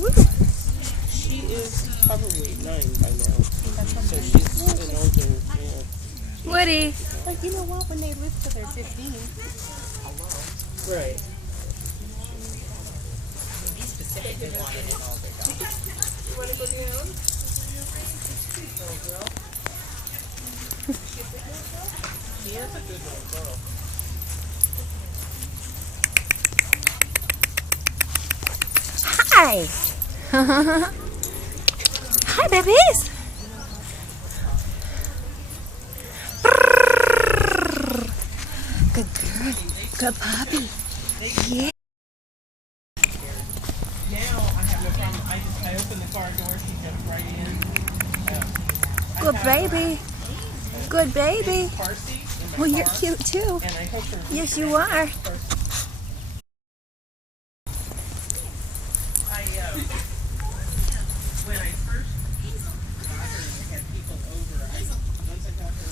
Woo. She is probably 9 by now. So she's an older, Woody. But you know what? When they live till they're 15. Right. He specifically wanted an older dog. You want to go down? Little girl. She is a good little girl. Hi. Hi, babies. Good girl. Good puppy. Yeah. Now I have no problem. I open the car door. She jumps right in. Good baby. Good baby. Car seat in my Well, you're car, cute too. and I hook her. Yes, you are. When I first got her and had people over, once I got her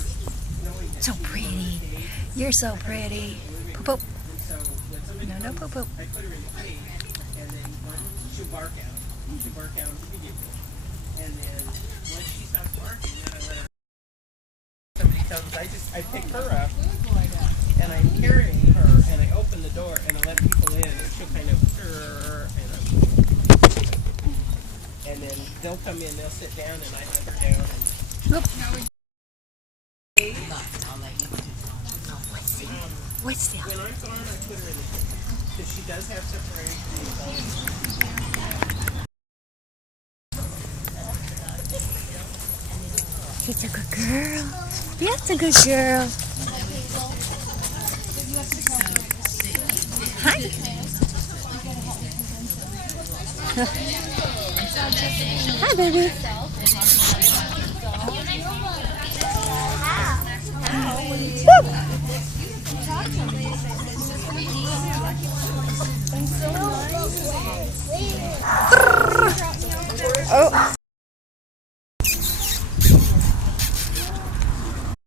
knowing that So she was pretty. on the cage, You're so pretty. Poop poop. and so when somebody No, no comes, poop poop. I put her in the cage, and then she'll bark out. She'll bark out immediately. And then once she stops barking, then I let her. Somebody comes, I pick her up, and I'm carrying her, and I open the door, and I let people in, and she'll kind of, and then they'll come in, they'll sit down, and I let her down. And Oop. I'll let you do it. What's that? when I'm gone, I put her in the kitchen, because she does have separation. It's a good girl. That's a good girl. Hi. Hi, baby. Oh.